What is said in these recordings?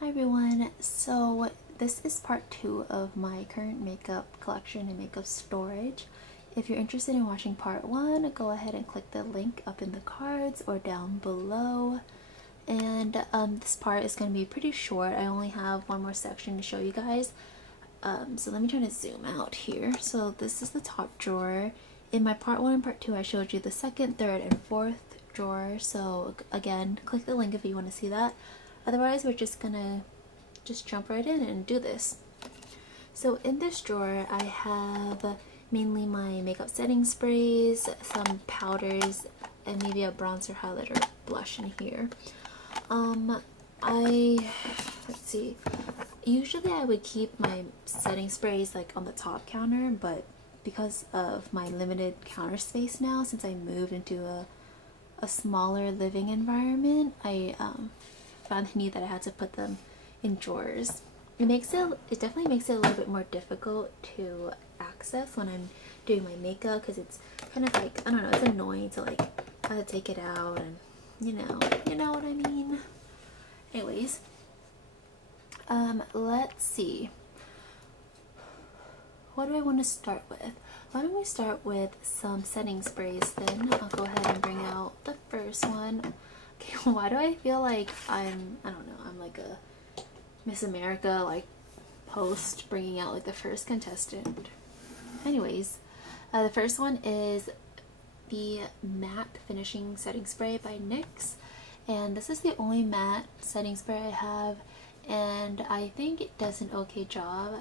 Hi everyone, so this is part 2 of my current makeup collection and makeup storage. If you're interested in watching part 1, go ahead and click the link up in the cards or down below. And this part is going to be pretty short. I only have one more section to show you guys. So let me try to zoom out here. So this is the top drawer. In my part 1 and part 2 I showed you the second, third, and fourth drawer. So again, click the link if you want to see that. Otherwise, we're just gonna jump right in and do this. So in this drawer, I have mainly my makeup setting sprays, some powders, and maybe a bronzer, highlighter, blush in here. Let's see. Usually I would keep my setting sprays like on the top counter, but because of my limited counter space now, since I moved into a smaller living environment, I found the need that I had to put them in drawers. It definitely makes it a little bit more difficult to access when I'm doing my makeup, because it's kind of like, I don't know, it's annoying to like have to take it out, and you know what I mean. Anyways, let's see. What do I want to start with? Why don't we start with some setting sprays then? I'll go ahead and bring out the first one. Okay, why do I feel like I don't know, I'm like a Miss America like host bringing out like the first contestant. Anyways, the first one is the matte finishing setting spray by NYX, and this is the only matte setting spray I have, and I think it does an okay job.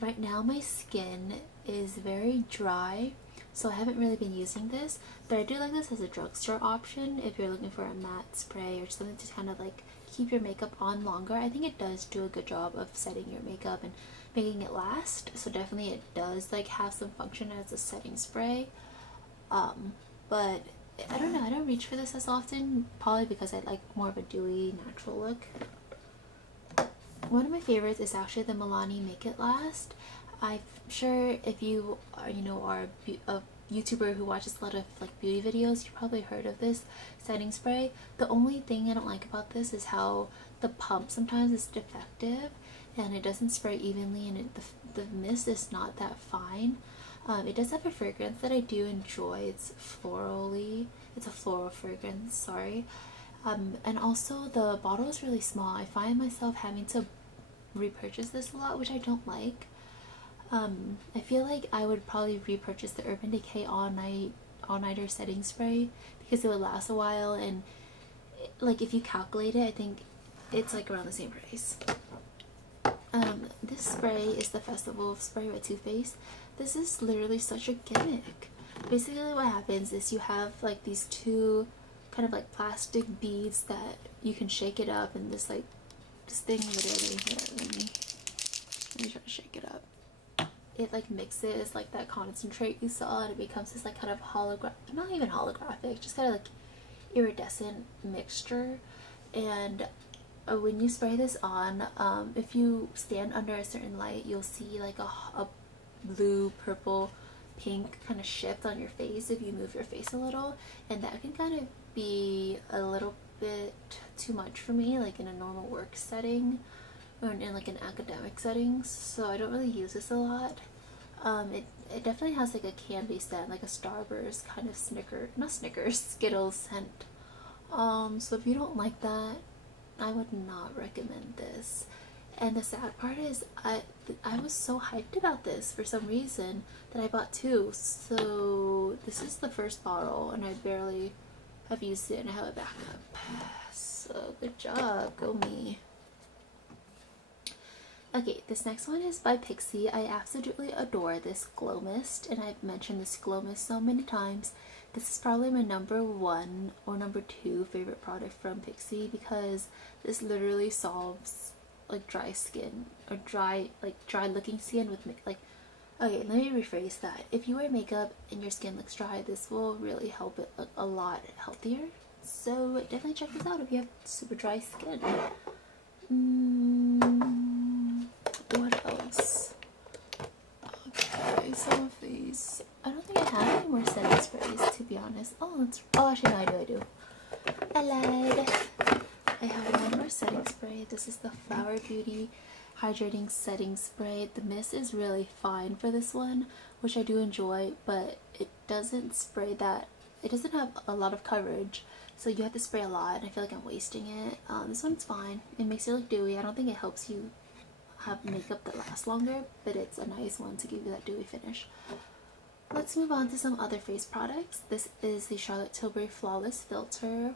Right now my skin is very dry, so I haven't really been using this, but I do like this as a drugstore option if you're looking for a matte spray or something to kind of like keep your makeup on longer. I think it does do a good job of setting your makeup and making it last, so definitely it does like have some function as a setting spray. But I don't know, I don't reach for this as often, probably because I like more of a dewy, natural look. One of my favorites is actually the Milani Make It Last. I'm sure if you are, are a YouTuber who watches a lot of like beauty videos, you probably heard of this setting spray. The only thing I don't like about this is how the pump sometimes is defective and it doesn't spray evenly, and the mist is not that fine. It does have a fragrance that I do enjoy. It's a floral fragrance, sorry. And also the bottle is really small. I find myself having to repurchase this a lot, which I don't like. I feel like I would probably repurchase the Urban Decay All Nighter setting spray because it would last a while, and like if you calculate it, I think it's like around the same price. This spray is the Festival of Spray by Too Faced. This is literally such a gimmick. Basically what happens is you have like these two kind of like plastic beads that you can shake it up, and this thing literally here, let me try to shake it up. It like mixes like that concentrate you saw, and it becomes this like kind of not even holographic, just kind of like iridescent mixture. And when you spray this on, if you stand under a certain light, you'll see like a blue, purple, pink kind of shift on your face if you move your face a little, and that can kind of be a little bit too much for me, like in a normal work setting or in like an academic setting, so I don't really use this a lot. It definitely has like a candy scent, like a Starburst kind of Skittles scent. So if you don't like that, I would not recommend this. And the sad part is I was so hyped about this for some reason that I bought two. So this is the first bottle, and I barely have used it, and I have a backup. So good job, go me. Okay, this next one is by Pixi. I absolutely adore this glow mist, and I've mentioned this glow mist so many times. This is probably my number 1 or number 2 favorite product from Pixi, because this literally solves like dry skin or dry looking skin with like, okay, let me rephrase that. If you wear makeup and your skin looks dry, this will really help it look a lot healthier. So definitely check this out if you have super dry skin. What else? Okay, some of these. I don't think I have any more setting sprays, to be honest. Oh, actually no, I do. I lied. I have one more setting spray. This is the Flower Beauty Hydrating Setting Spray. The mist is really fine for this one, which I do enjoy, but it doesn't spray that, it doesn't have a lot of coverage, so you have to spray a lot and I feel like I'm wasting it. This one's fine. It makes it look dewy. I don't think it helps you have makeup that lasts longer, but it's a nice one to give you that dewy finish. Let's move on to some other face products. This is the Charlotte Tilbury Flawless Filter.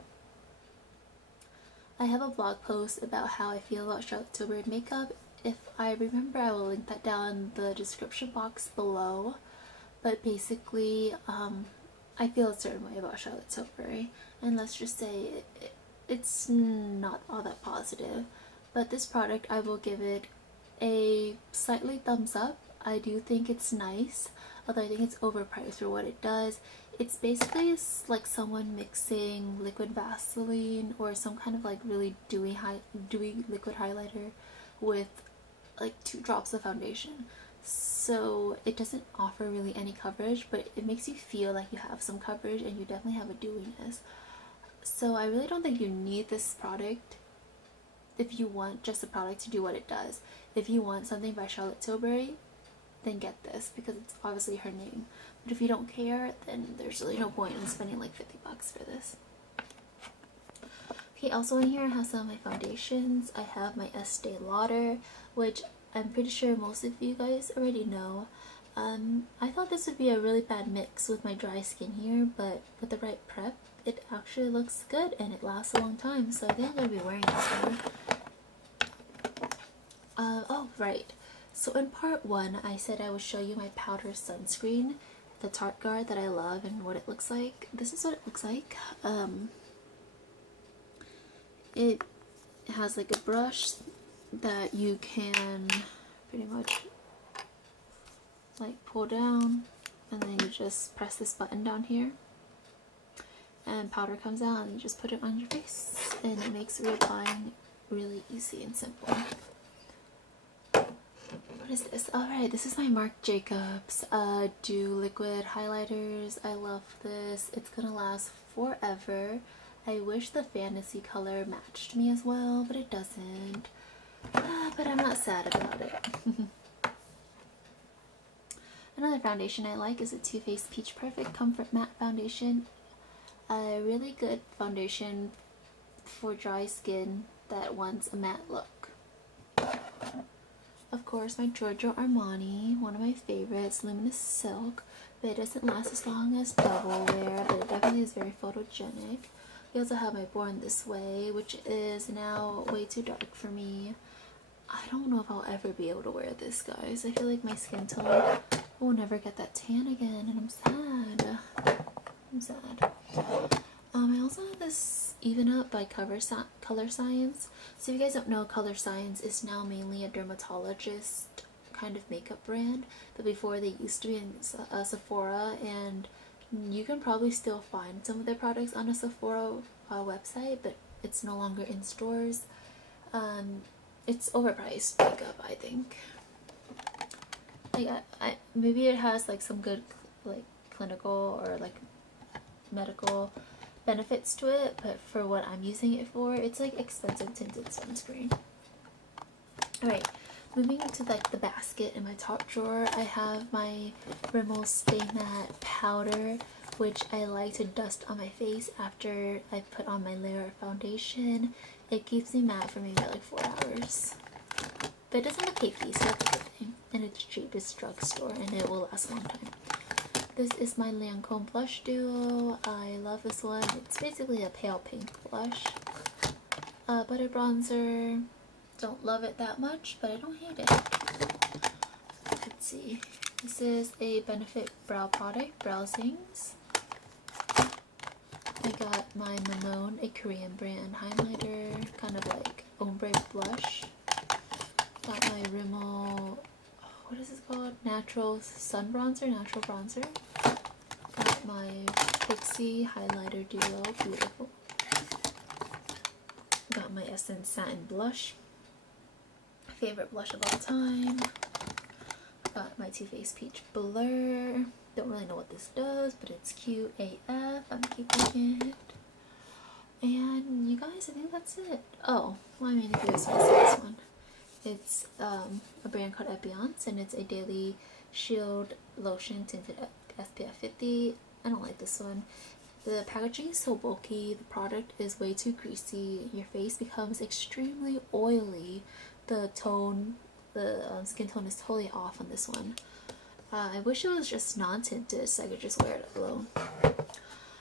I have a blog post about how I feel about Charlotte Tilbury makeup. If I remember, I will link that down in the description box below. But basically, I feel a certain way about Charlotte Tilbury, and let's just say it's not all that positive. But this product, I will give it a slightly thumbs up. I do think it's nice, although I think it's overpriced for what it does. It's basically like someone mixing liquid Vaseline or some kind of like really dewy liquid highlighter with like 2 drops of foundation. So it doesn't offer really any coverage, but it makes you feel like you have some coverage and you definitely have a dewiness. So I really don't think you need this product if you want just the product to do what it does. If you want something by Charlotte Tilbury, then get this because it's obviously her name. But if you don't care, then there's really no point in spending like 50 bucks for this. Okay, also in here I have some of my foundations. I have my Estee Lauder, which I'm pretty sure most of you guys already know. I thought this would be a really bad mix with my dry skin here, but with the right prep, it actually looks good and it lasts a long time, so I think I'm going to be wearing this one. Oh, right. So in part 1, I said I would show you my powder sunscreen, the Tarte Guard that I love and what it looks like. This is what it looks like. It has like a brush that you can pretty much like pull down, and then you just press this button down here and powder comes out and you just put it on your face, and it makes reapplying really easy and simple. What is this? Alright, this is my Marc Jacobs Dew Liquid Highlighters. I love this. It's gonna last forever. I wish the fantasy color matched me as well, but it doesn't. But I'm not sad about it. Another foundation I like is the Too Faced Peach Perfect Comfort Matte Foundation. A really good foundation for dry skin that wants a matte look. Of course, my Giorgio Armani, one of my favorites, Luminous Silk, but it doesn't last as long as Double Wear, but it definitely is very photogenic. We also have my Born This Way, which is now way too dark for me. I don't know if I'll ever be able to wear this, guys. I feel like my skin tone will never get that tan again, and I'm sad. I'm sad. I also have this Even Up by Color Science. So if you guys don't know, Color Science is now mainly a dermatologist kind of makeup brand, but before they used to be in Sephora, and you can probably still find some of their products on a Sephora website, but it's no longer in stores. It's overpriced makeup, I think. Like maybe it has like some good like clinical or like medical benefits to it, but for what I'm using it for, it's like expensive tinted sunscreen. Alright, moving into like the basket in my top drawer, I have my Rimmel Stay Matte powder, which I like to dust on my face after I put on my layer of foundation. It keeps me matte for maybe like 4 hours. But it doesn't look cakey, so that's a good thing. And it's cheap, it's drugstore, and it will last a long time. This is my Lancome Blush Duo. I love this one. It's basically a pale pink blush. Butter bronzer. Don't love it that much, but I don't hate it. Let's see. This is a Benefit Brow product, Brow Zings. I got my Mamone, a Korean brand highlighter, kind of like ombre blush. Got my Rimmel, what is this called? Natural Sun Bronzer, Natural Bronzer. Got my Pixie Highlighter Duo, beautiful. Got my Essence Satin Blush, favorite blush of all time. Got my Too Faced Peach Blur. Don't really know what this does, but it's cute AF. I'm keeping it. And you guys, I think that's it. Oh, well, I mean, if you guys want to see this one, it's a brand called Epionce, and it's a daily shield lotion tinted SPF 50. I don't like this one. The packaging is so bulky, the product is way too greasy, your face becomes extremely oily, the skin tone is totally off on this one. I wish it was just non-tinted so I could just wear it alone.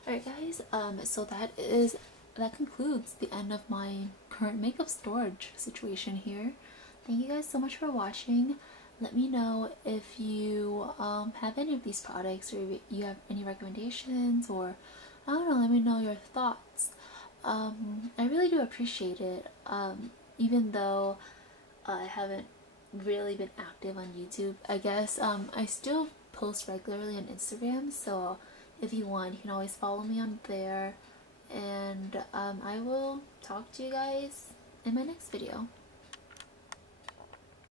Alright guys, so that concludes the end of my current makeup storage situation here. Thank you guys so much for watching. Let me know if you have any of these products, or if you have any recommendations, or I don't know, let me know your thoughts. I really do appreciate it, even though I haven't really been active on YouTube. I guess I still post regularly on Instagram, so if you want, you can always follow me on there, and I will talk to you guys in my next video.